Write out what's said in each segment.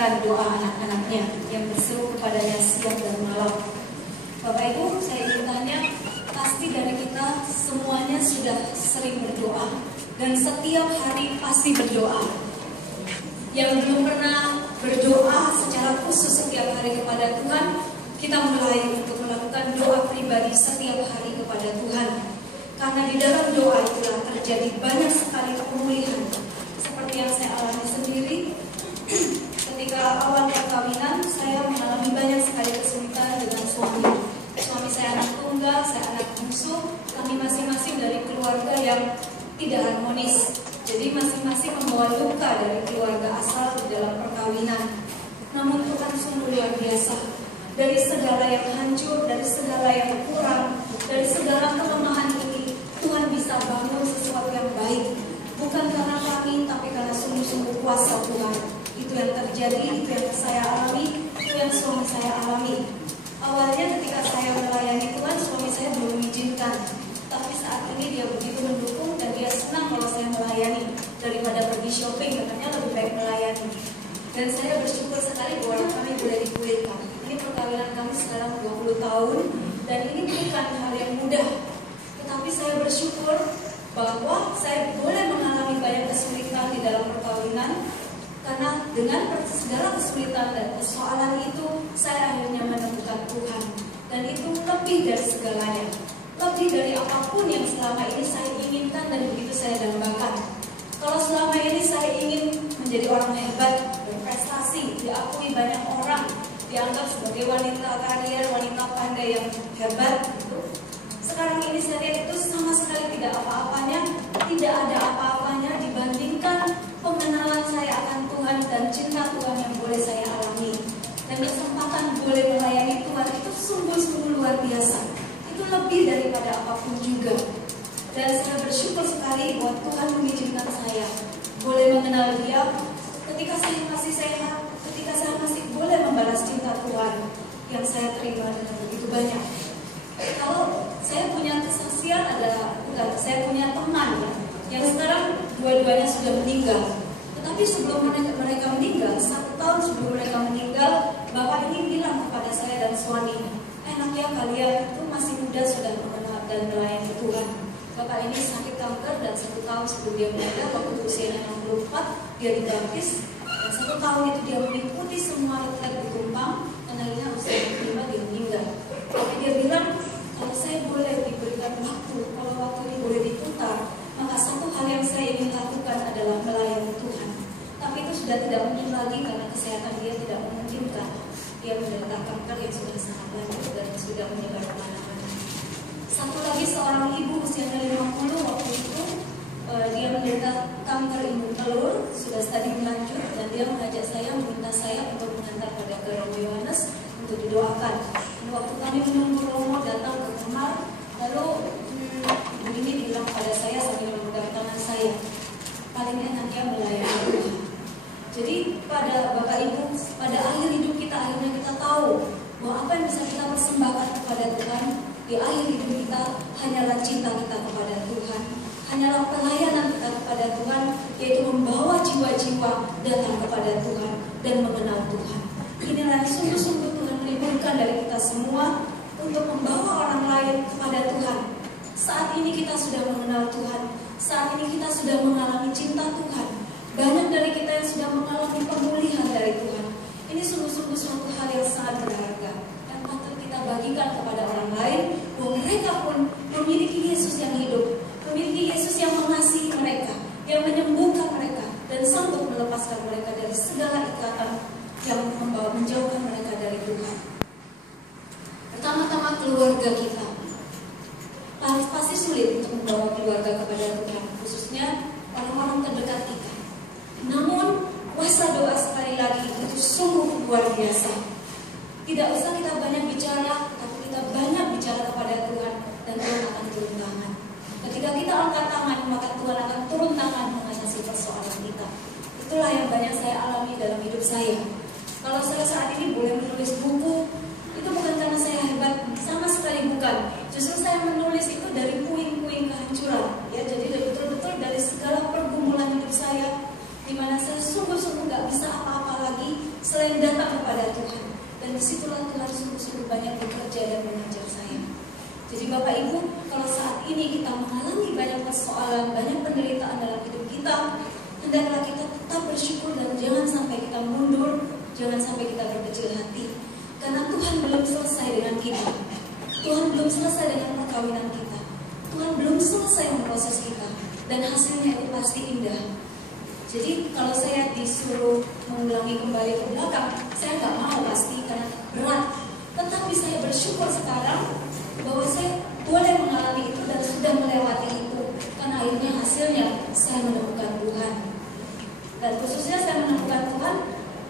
mendengarkan doa anak-anaknya yang berseru kepadanya siang dan malam. Bapak Ibu, saya ingin tanya, pasti dari kita semuanya sudah sering berdoa dan setiap hari pasti berdoa. Yang belum pernah berdoa secara khusus setiap hari kepada Tuhan, kita mulai untuk melakukan doa pribadi setiap hari kepada Tuhan. Karena di dalam doa itulah terjadi banyak sekali pemulihan. Seperti yang saya alami sendiri, ketika awal perkawinan, saya mengalami banyak sekali kesulitan dengan suami. Suami saya anak tunggal, saya anak bungsu, kami masing-masing dari keluarga yang tidak harmonis. Jadi masing-masing membawa luka dari keluarga asal di dalam perkawinan. Namun Tuhan sungguh luar biasa. Dari segala yang hancur, dari segala yang kurang, dari segala kelemahan ini, Tuhan bisa bangun sesuatu yang baik. Bukan karena kami, tapi karena sungguh-sungguh kuasa Tuhan. Itu yang terjadi, itu yang saya alami, itu yang suami saya alami. Awalnya ketika saya melayani Tuhan, suami saya belum mengizinkan. Tapi saat ini dia begitu mendukung dan dia senang kalau saya melayani. Daripada pergi shopping, katanya lebih baik melayani. Dan saya bersyukur sekali bahwa kami boleh dipulihkan. Ini perkawinan kami sekarang 20 tahun dan ini bukan hal yang mudah. Tetapi saya bersyukur bahwa saya boleh mengalami banyak kesulitan di dalam perkawinan. Karena dengan segala kesulitan dan persoalan itu, saya akhirnya menemukan Tuhan. Dan itu lebih dari segalanya. Lebih dari apapun yang selama ini saya inginkan dan begitu saya dambakan. Kalau selama ini saya ingin menjadi orang hebat, berprestasi, diakui banyak orang, dianggap sebagai wanita karier, wanita pandai yang hebat, gitu. Sekarang ini saya lihat itu sama sekali tidak apa-apanya, tidak ada apa-apanya dibandingkan pengenalan saya akan Tuhan dan cinta Tuhan yang boleh saya alami. Dan kesempatan boleh melayani Tuhan itu sungguh-sungguh luar biasa. Itu lebih daripada apapun juga. Dan saya bersyukur sekali buat Tuhan mengizinkan saya boleh mengenal Dia ketika saya masih sehat, ketika saya masih boleh membalas cinta Tuhan yang saya terima dengan begitu banyak. Kalau saya punya kesaksian saya punya teman yang sekarang dua-duanya sudah meninggal. Tetapi sebelum mereka meninggal, 1 tahun sebelum mereka meninggal, Bapak ini bilang kepada saya dan suami, enaknya kalian itu masih muda sudah mengenal dan melayani Tuhan. Bapak ini sakit kanker dan 1 tahun sebelum dia meninggal, waktu usianya 64, dia dibaptis. Dan 1 tahun itu dia mengikuti semua retret di Tumpang, dan akhirnya usia 65 dia meninggal. Tapi dia bilang, kalau saya boleh diberikan waktu, kalau waktu ini boleh diputar, maka satu hal yang saya ingin lakukan adalah melayani Tuhan. Tapi itu sudah tidak mungkin lagi karena kesehatan dia tidak memungkinkan. Dia menderita kanker yang sudah sangat lanjut dan sudah menyebar kemana-mana. Satu lagi seorang ibu usianya 50 waktu itu, dia menderita kanker imun telur, sudah stadium lanjut, dan dia mengajak saya, meminta saya untuk mengantar pada ke Romo Yohanes untuk didoakan. Dan waktu kami menunggu Romo datang ke kamar, lalu ibu ini bilang pada saya sambil memegang tangan saya, paling enaknya melayani Tuhan. Jadi pada Bapak Ibu, pada akhir hidup kita akhirnya kita tahu bahwa apa yang bisa kita persembahkan kepada Tuhan di akhir hidup kita hanyalah cinta kita kepada Tuhan, hanyalah pelayanan kita kepada Tuhan, yaitu membawa jiwa-jiwa datang kepada Tuhan dan mengenal Tuhan. Inilah yang sungguh-sungguh Tuhan merindukan dari kita semua untuk membawa orang lain kepada Tuhan. Saat ini kita sudah mengenal Tuhan, saat ini kita sudah mengalami cinta Tuhan. Banyak dari kita yang sudah mengalami pemulihan dari Tuhan. Ini sungguh-sungguh suatu hal yang sangat berharga dan patut kita bagikan kepada orang lain bahwa mereka pun memiliki Yesus yang hidup, memiliki Yesus yang mengasihi mereka, yang menyembuhkan mereka dan sanggup melepaskan mereka dari segala ikatan yang membawa menjauhkan mereka dari Tuhan. Pertama-tama keluarga kita. Pasti sulit untuk membawa keluarga kepada Tuhan, khususnya orang-orang terdekat kita. Namun kuasa doa sekali lagi itu sungguh luar biasa. Tidak usah kita banyak bicara, tapi kita banyak bicara kepada Tuhan dan Tuhan akan turun tangan. Ketika kita angkat tangan, maka Tuhan akan turun tangan mengatasi persoalan kita. Itulah yang banyak saya alami dalam hidup saya. Kalau saya saat ini boleh menulis buku, itu bukan karena saya hebat, sama sekali bukan. Justru saya menulis itu dari puing-puing kehancuran, ya. Jadi betul-betul dari segala pergumulan hidup saya, di mana saya sungguh-sungguh gak bisa apa-apa lagi Bapak Ibu, kalau saat ini kita mengalami banyak persoalan, banyak penderitaan dalam hidup kita, hendaklah kita tetap bersyukur dan jangan sampai kita mundur, jangan sampai kita berkecil hati. Karena Tuhan belum selesai dengan kita. Tuhan belum selesai dengan perkawinan kita. Tuhan belum selesai memproses kita. Dan hasilnya itu pasti indah. Jadi kalau saya disuruh mengulangi kembali ke belakang, saya nggak mau pasti karena berat. Tetapi saya bersyukur sekarang bahwa saya boleh mengalami itu dan sudah melewati itu. Karena akhirnya hasilnya saya menemukan Tuhan. Dan khususnya saya menemukan Tuhan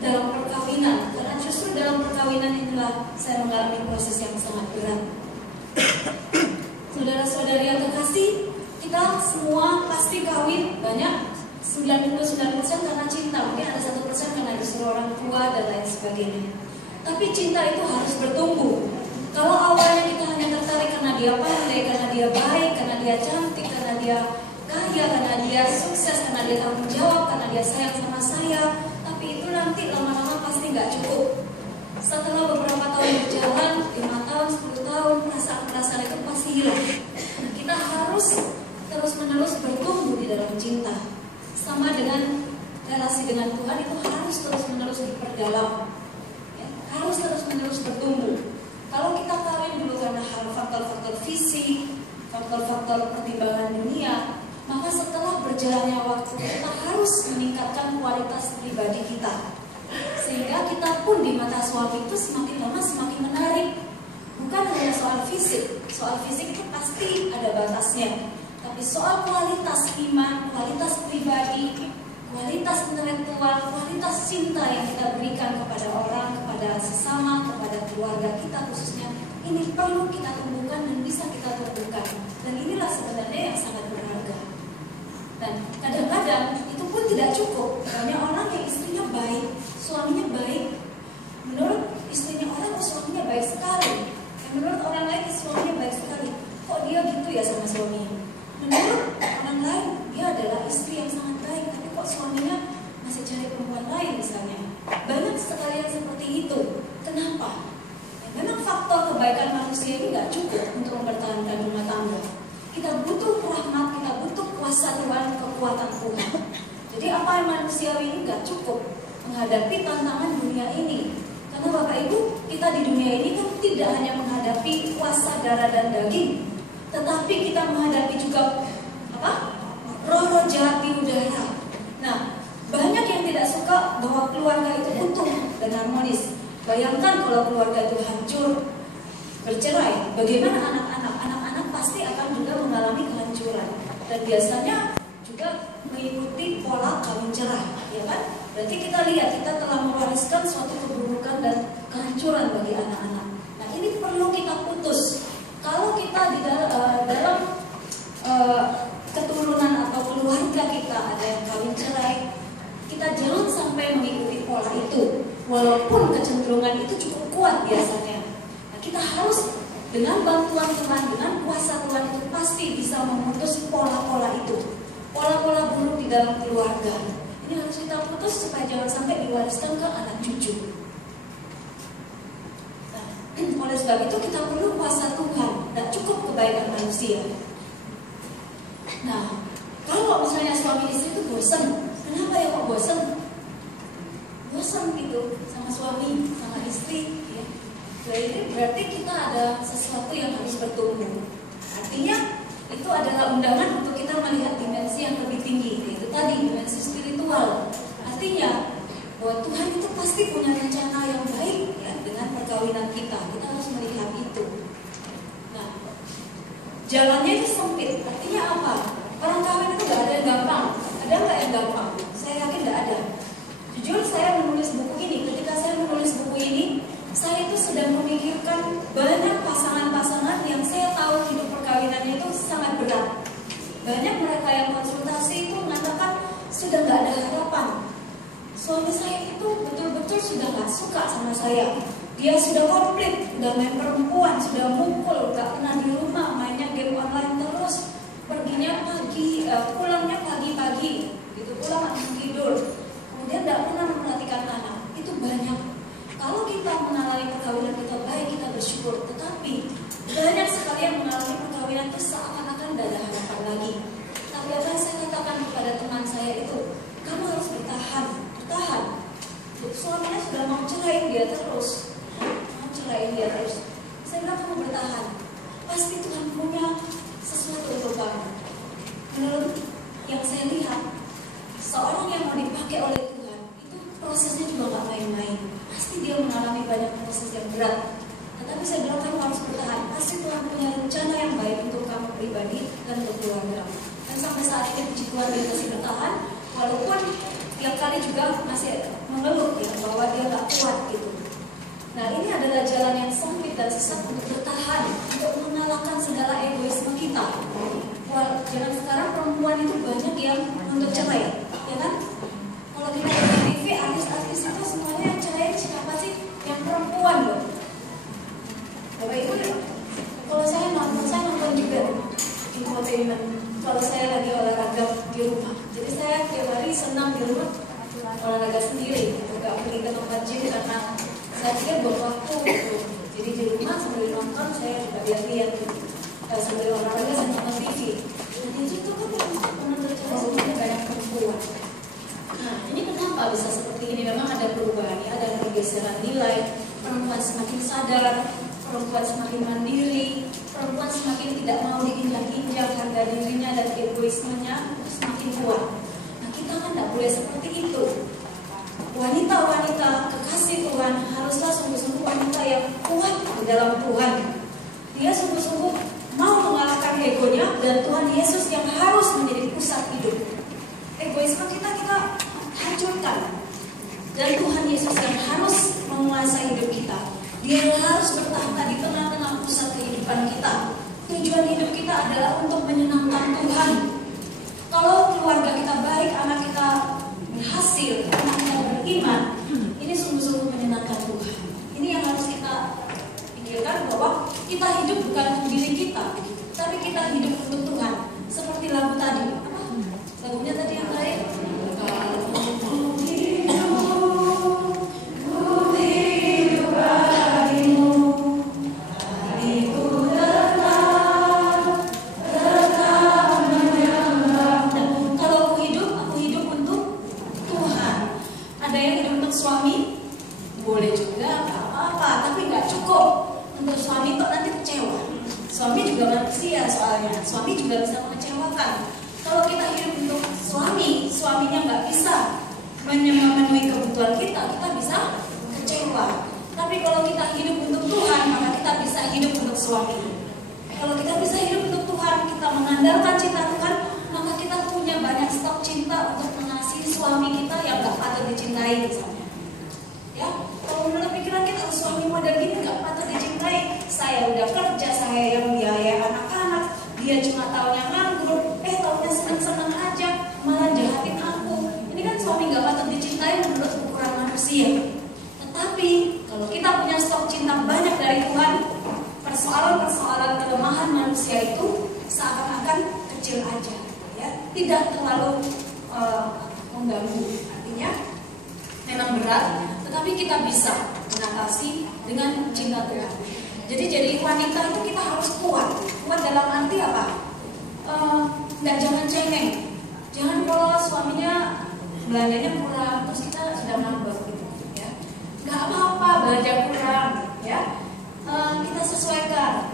dalam perkawinan. Karena justru dalam perkawinan inilah saya mengalami proses yang sangat berat. Saudara-saudari yang terkasih, kita semua pasti kawin banyak. 99% karena cinta, mungkin ada 1% karena disuruh orang tua dan lain sebagainya. Tapi cinta itu harus bertumbuh. Kalau awalnya kita hanya tertarik karena dia pandai, karena dia baik, karena dia cantik, karena dia kaya, karena dia sukses, karena dia tanggung jawab, karena dia sayang sama saya, tapi itu nanti lama-lama pasti nggak cukup. Setelah beberapa tahun berjalan, 5 tahun, 10 tahun, perasaan-perasaan itu pasti hilang. Nah, kita harus terus-menerus bertumbuh di dalam cinta. Sama dengan relasi dengan Tuhan itu harus terus-menerus diperdalam, ya, harus terus-menerus bertumbuh. Kalau kita kawin dulu karena hal faktor-faktor fisik, faktor-faktor pertimbangan dunia, maka setelah berjalannya waktu kita harus meningkatkan kualitas pribadi kita, sehingga kita pun di mata suami itu semakin lama semakin menarik. Bukan hanya soal fisik itu pasti ada batasnya. Tapi soal kualitas iman, kualitas pribadi, kualitas intelektual, kualitas cinta yang kita berikan kepada orang, kepada sesama, kepada keluarga kita khususnya, ini perlu kita tumbuhkan dan bisa kita tumbuhkan. Dan inilah sebenarnya yang sangat berharga. Dan kadang-kadang itu pun tidak cukup. Banyak orang yang istrinya baik, suaminya baik. Menurut istrinya orang, suaminya baik sekali. Dan menurut orang lain, suaminya baik sekali. Kok dia gitu ya sama suaminya? Menurut orang lain, dia adalah istri yang sangat baik, tapi kok suaminya masih cari perempuan lain misalnya. Banyak sekali yang seperti itu. Kenapa? Ya, memang faktor kebaikan manusia ini nggak cukup untuk mempertahankan rumah tangga. Kita butuh rahmat, kita butuh kuasa Tuhan, kekuatan Tuhan. Jadi apa yang manusiawi ini nggak cukup menghadapi tantangan dunia ini. Karena Bapak Ibu, kita di dunia ini kan tidak hanya menghadapi kuasa darah dan daging, tetapi kita menghadapi juga roh-roh jahat di udara. Nah, banyak yang tidak suka bahwa keluarga itu utuh dan harmonis. Bayangkan kalau keluarga itu hancur, bercerai, bagaimana anak-anak? Anak-anak pasti akan juga mengalami kehancuran. Dan biasanya juga mengikuti pola kawin cerai, ya kan? Berarti kita lihat, kita telah mewariskan suatu keburukan dan kehancuran bagi anak-anak. Nah, ini perlu kita putus. Kalau kita di dalam keturunan atau keluarga kita ada yang kawin cerai, kita jangan sampai mengikuti pola itu. Walaupun kecenderungan itu cukup kuat biasanya. Nah, kita harus dengan bantuan Tuhan, dengan kuasa Tuhan itu pasti bisa memutus pola-pola itu. Pola-pola buruk di dalam keluarga. Ini harus kita putus supaya jangan sampai diwariskan ke anak cucu. Oleh sebab itu kita perlu kuasa Tuhan, tidak cukup kebaikan manusia. Nah, kalau misalnya suami istri itu bosan, kenapa ya kok bosan? Bosan gitu sama suami, sama istri, ya. Jadi berarti kita ada sesuatu yang harus bertumbuh. Artinya itu adalah undangan untuk kita melihat dimensi yang lebih tinggi, yaitu tadi dimensi spiritual. Artinya bahwa Tuhan itu pasti punya rencana yang baik ya, dengan perkawinan kita. Kita harus melihat itu. Nah, jalannya itu sempit. Artinya apa? Orang kawin itu gak ada yang gampang. Ada nggak yang gampang? Saya yakin gak ada. Jujur saya menulis buku ini. Ketika saya menulis buku ini, saya itu sedang memikirkan banyak pasangan-pasangan yang saya tahu hidup perkawinannya itu sangat berat. Banyak mereka yang konsultasi itu mengatakan sudah gak ada harapan. Suami saya itu betul-betul sudah gak suka sama saya. Dia sudah konflik, udah main perempuan, sudah mukul, gak pernah di rumah, mainnya game online terus. Perginya pagi, pulangnya pagi-pagi, gitu, pulang tidur. Kemudian gak pernah memperhatikan anak. Itu banyak. Kalau kita mengalami perkawinan kita baik, kita bersyukur. Tetapi banyak sekali yang mengalami seorang yang mau dipakai oleh Tuhan itu prosesnya juga nggak main-main. Pasti dia mengalami banyak proses yang berat. Tetapi saya bilang kamu harus bertahan. Pasti Tuhan punya rencana yang baik untuk kamu pribadi dan untuk keluarga. Dan sampai saat ini puji Tuhan dia masih bertahan, walaupun tiap kali juga masih mengeluh ya bahwa dia nggak kuat gitu. Nah ini adalah jalan yang sempit dan sesat untuk bertahan, untuk mengalahkan segala egoisme kita. Wah, zaman sekarang perempuan itu banyak yang untuk cerai, ya kan? Kalau kita lihat di TV, artis-artis itu semuanya yang cerai siapa sih? Yang perempuan loh. Bapak Ibu, kalau saya nonton juga infotainment. Kalau saya lagi olahraga di rumah, jadi saya tiap hari senang di rumah olahraga sendiri, gitu. Gak pergi ke tempat gym karena saya pikir buat waktu gitu. Jadi di rumah sambil nonton saya juga lihat-lihat gitu. Sambil olahraga saya nonton TV. Dan itu tuh kan menurut saya sebenarnya banyak perempuan. Nah ini kenapa bisa seperti ini? Memang ada perubahan ya, ada pergeseran nilai. Perempuan semakin sadar, perempuan semakin mandiri, perempuan semakin tidak mau diinjak-injak harga dirinya dan egoismenya semakin kuat. Nah kita kan tidak boleh seperti itu. Wanita-wanita kekasih Tuhan haruslah sungguh-sungguh wanita yang kuat di dalam Tuhan. Dia sungguh-sungguh mau mengalahkan egonya dan Tuhan Yesus yang harus menjadi pusat hidup. Egoisme kita hancurkan. Dan Tuhan Yesus yang harus menguasai hidup kita. Dia harus bertahta di tengah-tengah pusat kehidupan kita. Tujuan hidup kita adalah untuk menyenangkan Tuhan. Kalau keluarga kita baik, anak kita berhasil, anak kita beriman, ini sungguh-sungguh menyenangkan Tuhan. Ini yang harus kita pikirkan, bahwa kita hidup bukan untuk diri kita, tapi kita hidup untuk Tuhan. Seperti lagu tadi, apa? Lagunya tadi yang baik. Suami juga bisa mengecewakan. Kalau kita hidup untuk suaminya nggak bisa memenuhi kebutuhan kita bisa kecewa. Tapi kalau kita hidup untuk Tuhan, maka kita bisa hidup untuk suami. Kalau kita bisa hidup untuk Tuhan, kita mengandalkan cinta Tuhan, maka kita punya banyak stok cinta untuk mengasihi suami kita yang nggak patut dicintai misalnya. Ya, kalau menurut pikiran kita suami model gini nggak patut dicintai. Saya udah kerja, saya yang biaya anak-anak. Dia cuma taunya nganggur, taunya senang-senang aja, malah jahatin aku. Ini kan suami gak patut dicintai menurut ukuran manusia. Tetapi kalau kita punya stok cinta banyak dari Tuhan, persoalan-persoalan kelemahan manusia itu seakan-akan kecil aja, ya, tidak terlalu mengganggu. Artinya memang berat, tetapi kita bisa mengatasi dengan cinta Tuhan. Jadi wanita itu kita harus kuat. Kuat dalam arti apa? Jangan cengeng. Jangan kalau suaminya belanjanya kurang, terus kita sudah nambah gitu, ya. Gak apa-apa belanja kurang, ya. Kita sesuaikan.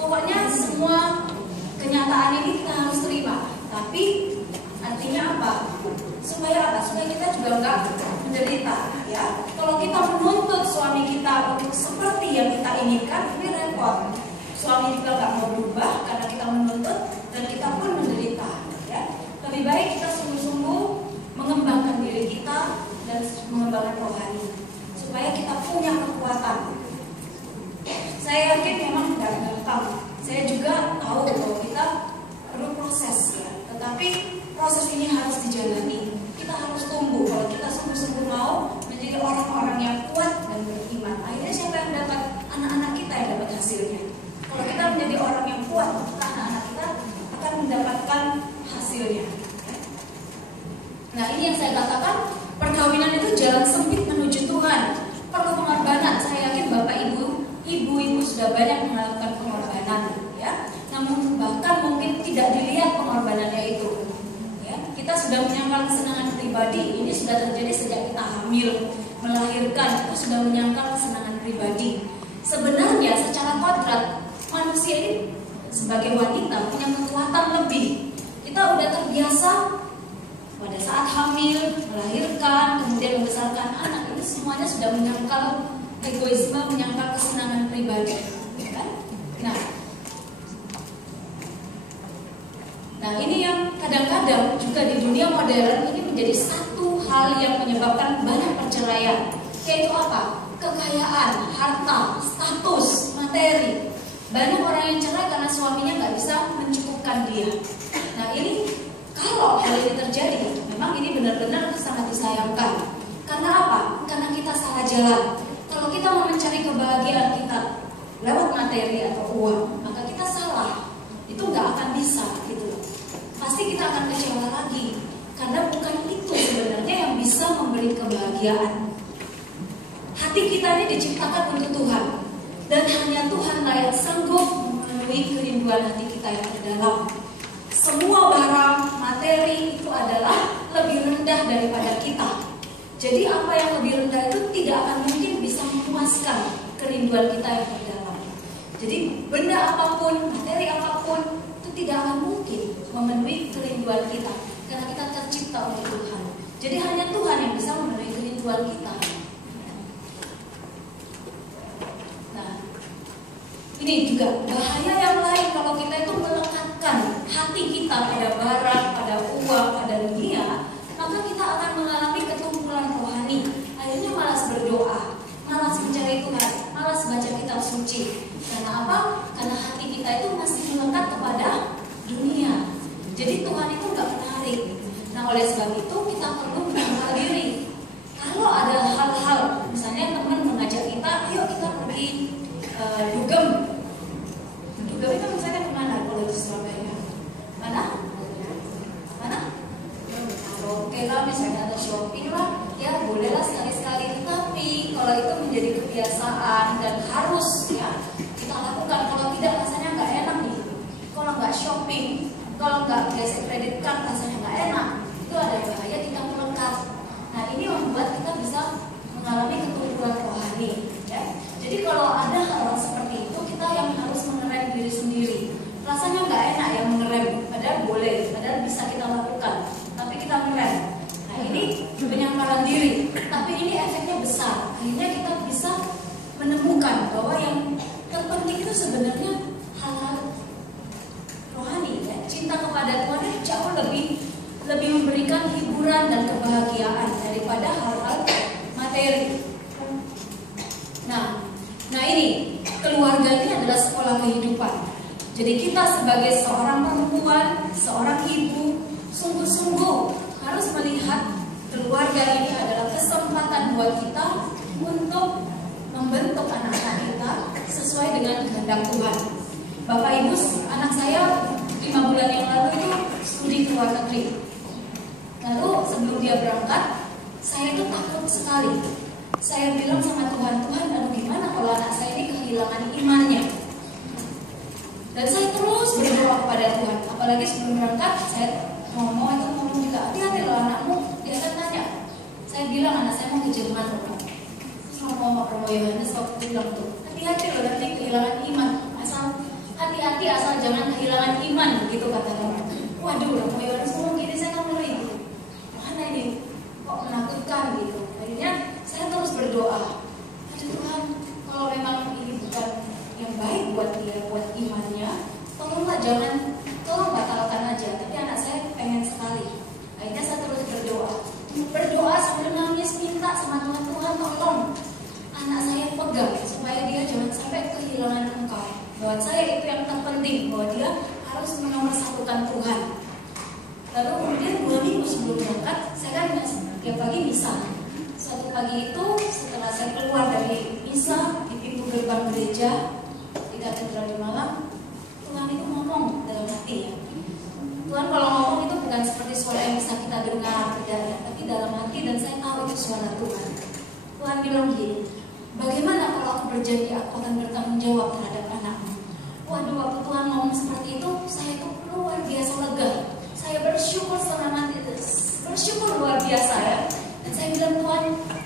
Pokoknya semua kenyataan ini kita harus terima. Tapi artinya apa? Supaya apa? Supaya kita juga nggak menderita, ya. Kalau kita menuntut suami kita untuk seperti yang kita inginkan, ini repot. Suami juga nggak mau berubah karena kita menuntut, dan kita pun menderita, ya. Lebih baik kita sungguh-sungguh mengembangkan diri kita dan mengembangkan rohani, supaya kita punya kekuatan. Saya yakin memang tidak gampang. Saya juga tahu bahwa kita perlu proses, ya. Tetapi proses ini harus dijalani. Kita harus tumbuh. Kalau kita sungguh-sungguh mau menjadi orang-orang yang kuat dan beriman, akhirnya siapa yang dapat? Anak-anak kita yang dapat hasilnya. Kalau kita menjadi orang yang kuat, maka anak-anak kita akan mendapatkan hasilnya. Nah, ini yang saya katakan, perkawinan itu jalan sempit menuju Tuhan. Perlu pengorbanan. Saya yakin Bapak Ibu sudah banyak melakukan pengorbanan, ya. Namun bahkan mungkin tidak dilihat pengorbanannya itu. Kita sudah menyangkal kesenangan pribadi. Ini sudah terjadi sejak kita hamil, melahirkan, itu sudah menyangkal kesenangan pribadi. Sebenarnya secara kodrat manusia ini sebagai wanita punya kekuatan lebih. Kita udah terbiasa pada saat hamil, melahirkan, kemudian membesarkan anak, ini semuanya sudah menyangkal egoisme, menyangkal kesenangan pribadi, ya kan? Nah ini yang kadang-kadang juga di dunia modern ini menjadi satu hal yang menyebabkan banyak perceraian, yaitu apa? Kekayaan, harta, status, materi. Banyak orang yang cerai karena suaminya nggak bisa mencukupkan dia. Nah ini kalau hal ini terjadi, memang ini benar-benar sangat disayangkan. Karena apa? Karena kita salah jalan. Kalau kita mau mencari kebahagiaan kita lewat materi atau uang, maka kita salah. Itu nggak akan bisa gitu. Pasti kita akan kecewa lagi. Karena bukan itu sebenarnya yang bisa memberi kebahagiaan. Hati kita ini diciptakan untuk Tuhan. Dan hanya Tuhanlah yang sanggup memenuhi kerinduan hati kita yang terdalam. Semua barang, materi itu adalah lebih rendah daripada kita. Jadi apa yang lebih rendah itu tidak akan mungkin bisa memuaskan kerinduan kita yang terdalam. Jadi benda apapun, materi apapun itu tidak akan mungkin memenuhi kerinduan kita. Karena kita tercipta untuk Tuhan. Jadi hanya Tuhan yang bisa memenuhi kerinduan kita. Nah, ini juga bahaya yang lain kalau kita itu melekatkan hati kita pada barang, pada uang, pada dunia, maka kita akan mengalami ketumpulan rohani. Akhirnya malas berdoa, malas mencari Tuhan, malas baca kitab suci. Karena apa? Karena hati kita itu masih melekat kepada dunia. Jadi Tuhan itu nggak menarik. Nah oleh sebab itu kita perlu menangkal diri. Kalau ada hal-hal, misalnya teman mengajak kita, ayo kita pergi dugem. Dugem itu misalnya kemana? Kalau di Surabaya, mana? Oke lah, misalnya ada shopping lah, ya bolehlah sekali-sekali. Tapi kalau itu menjadi kebiasaan dan harus ya kita lakukan, kalau tidak rasanya nggak enak nih. Kalau nggak shopping, kalau nggak gesek kredit card rasanya nggak enak. Itu ada bahaya kita melekat. Nah ini membuat kita bisa mengalami ketumpulan rohani. Ya. Jadi kalau ada hal seperti itu, kita yang harus mengerem diri sendiri. Rasanya nggak enak yang mengerem, padahal boleh, padahal bisa kita lakukan. Tapi kita mengerem. Nah ini penyangkalan diri. Tapi ini efeknya besar. Akhirnya kita bisa menemukan bahwa yang terpenting itu sebenarnya hal-hal rohani. Ya. Cinta kepada Tuhan itu jauh lebih memberikan hiburan dan kebahagiaan daripada hal-hal materi. Nah ini keluarga ini adalah sekolah kehidupan. Jadi kita sebagai seorang perempuan, seorang ibu, sungguh-sungguh harus melihat keluarga ini adalah kesempatan buat kita untuk membentuk anak-anak kita sesuai dengan kehendak Tuhan. Bapak Ibu, anak saya 5 bulan yang lalu itu studi ke luar negeri. Lalu sebelum dia berangkat, saya itu takut sekali. Saya bilang sama Tuhan, aduh gimana kalau anak saya ini kehilangan imannya? Dan saya terus berdoa kepada Tuhan. Apalagi sebelum berangkat, saya ngomong juga, hati-hati loh anakmu. Dia akan tanya. Saya bilang anak saya mau ke Jerman loh. Sama Romo Yohanes waktu bilang tuh, hati-hati loh nanti kehilangan iman. Hati-hati asal jangan kehilangan iman, begitu kata Romo. Waduh, Romo Yohanes ngomong gini, saya kan ngeri. Mana ini? Kok menakutkan gitu. Akhirnya saya terus berdoa. Aduh Tuhan, kalau memang ini bukan yang baik buat dia, buat imannya, tolong batalkan aja. Tapi anak saya pengen sekali. Akhirnya saya terus berdoa sambil nangis, minta sama Tuhan, tolong anak saya pegang supaya dia jangan sampai kehilangan Engkau. Bahwa saya itu yang terpenting, bahwa dia harus menomorsatukan Tuhan. Lalu kemudian 2 minggu sebelum berangkat, saya kan tiap pagi misa. Suatu pagi itu setelah saya keluar dari misa di pintu gerbang gereja di Katedral di Malang, Tuhan itu ngomong dalam hati ya. Tuhan kalau ngomong itu bukan seperti suara yang bisa kita dengar, tidak ya, tapi dalam hati, dan saya tahu itu suara Tuhan. Tuhan bilang gini, bagaimana kalau aku berjanji aku akan bertanggung jawab terhadap anakmu? Waduh, waktu Tuhan ngomong seperti itu, saya itu luar biasa lega. Saya bersyukur setengah mati, bersyukur luar biasa ya. Dan saya bilang, Tuhan,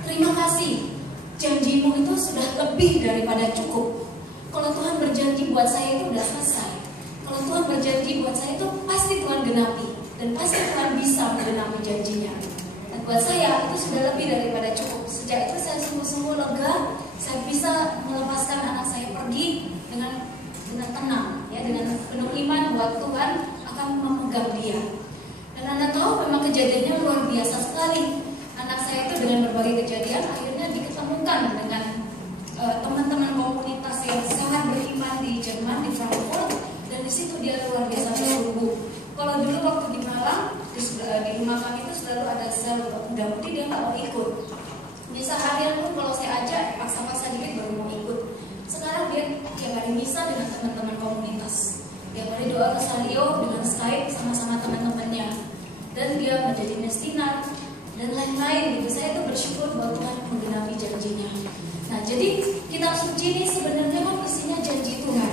terima kasih. Janjimu itu sudah lebih daripada cukup. Kalau Tuhan berjanji buat saya itu sudah selesai. Kalau Tuhan berjanji buat saya itu pasti Tuhan genapi. Dan pasti Tuhan bisa menggenapi janjinya. buat saya itu sudah lebih daripada cukup. Sejak itu saya sungguh-sungguh lega, saya bisa melepaskan anak saya pergi dengan tenang, ya, dengan penuh iman bahwa Tuhan akan memegang dia. Dan Anda tahu memang kejadiannya luar biasa sekali. Anak saya itu dengan berbagai kejadian akhirnya diketemukan dengan teman-teman komunitas yang sangat beriman di Jerman, di Frankfurt, dan di situ dia luar biasa bertumbuh. Kalau dulu waktu di Malang, di rumah kami itu selalu ada sel muda-mudi, dia nggak mau ikut. Misa harian pun kalau saya ajak, paksa-paksa dikit baru mau ikut. Sekarang dia tiap hari misa dengan teman-teman komunitas. Tiap hari doa rosario dengan Skype sama-sama teman-temannya. Dan dia menjadi mestinan dan lain-lain gitu. Saya itu bersyukur bahwa Tuhan menggenapi janjinya. Nah, jadi kitab suci ini sebenarnya kan isinya janji Tuhan.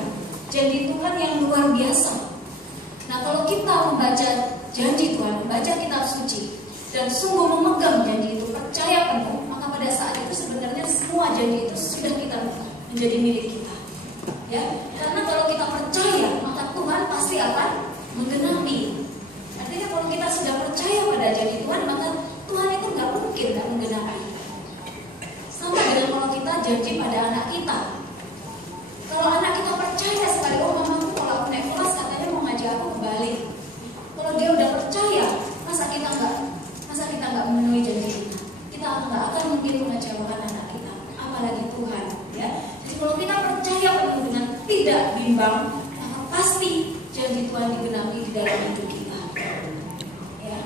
Janji Tuhan yang luar biasa. Nah, kalau kita membaca janji Tuhan, membaca kitab suci dan sungguh memegang janji itu, percaya penuh, maka pada saat itu sebenarnya semua janji itu sudah kita menjadi milik kita. Ya, karena kalau kita percaya, maka Tuhan pasti akan menggenapi. Artinya kalau kita sudah percaya pada janji Tuhan, maka Tuhan itu nggak mungkin nggak menggenapi. Sama dengan kalau kita janji pada anak kita. Kalau anak kita percaya sekali, oh mamaku kalau aku naik kelas katanya mau ngajak aku ke Bali. Kalau dia udah percaya, masa kita nggak memenuhi janji kita? Kita nggak akan mungkin mengecewakan anak kita, apalagi Tuhan. Ya. Jadi kalau kita percaya penuh dengan tidak bimbang, maka pasti janji Tuhan digenapi di dalam hidup kita. Ya.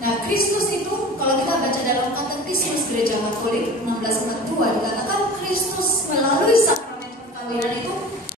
Nah, Kristus itu kalau kita baca dalam Katekismus Gereja Katolik 1642 dikatakan Kristus melalui